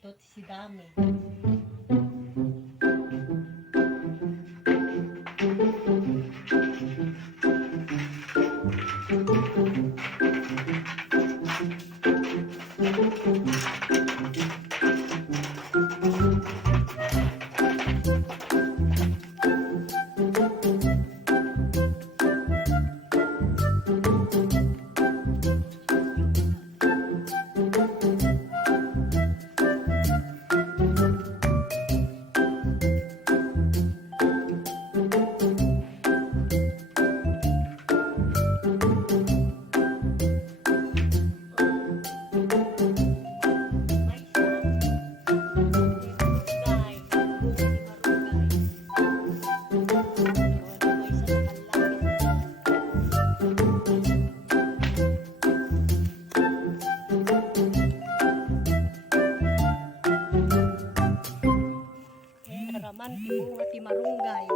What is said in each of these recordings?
Tot si dami. Raman ti bunga ti marunggay.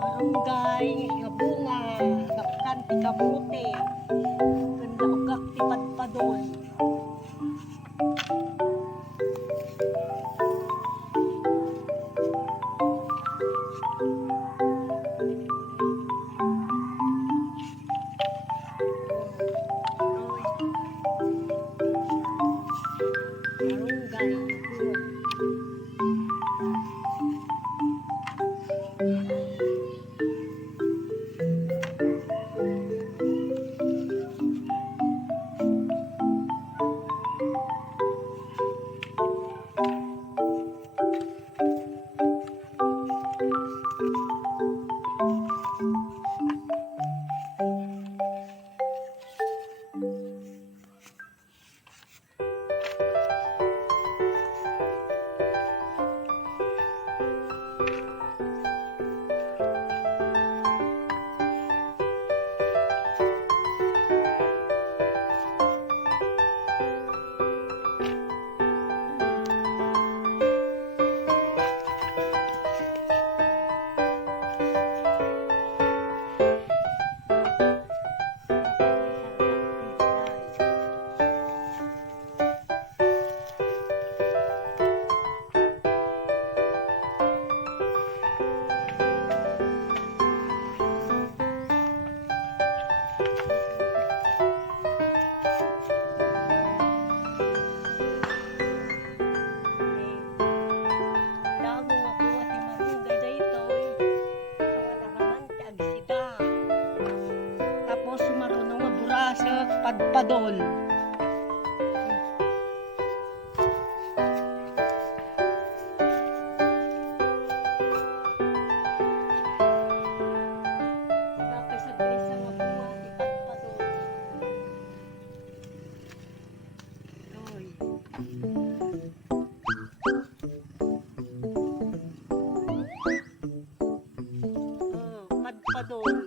Marunggay nga bunga, dakkan ti kamote, kanda ugak ti padpadol. Sa padpadol. Dapat sa desa nga bunga ti padpadol. Oy. Padpadol.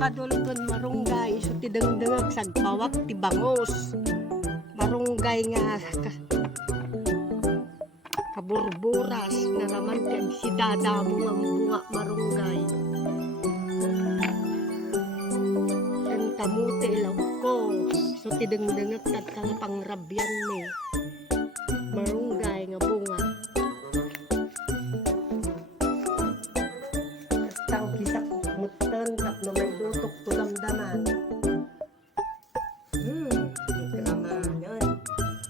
Padulgon marunggay so ti dengdengag sagpawak ti bangos marunggay nga kaburburas na naman ti si dadamo nga bunga marunggay kan kamote ilaw ko so ti dengdengag kat kang pangrabyan ni marunggay nga bunga tang kisak mutan tapno may tutok tulamdaman. Gramanan.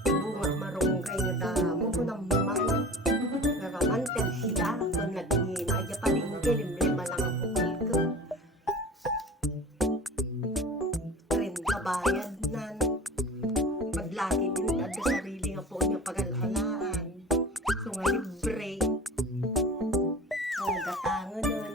Bunga marunggay nga damo ko naman. Naramantag sila kung nagingin. Aja palingke, limlima lang ang bukal ko. Rin kabayad nan. Paglaki din at sarili nga po niya pag-alalaan. So nga libre. Ang gatangan nun.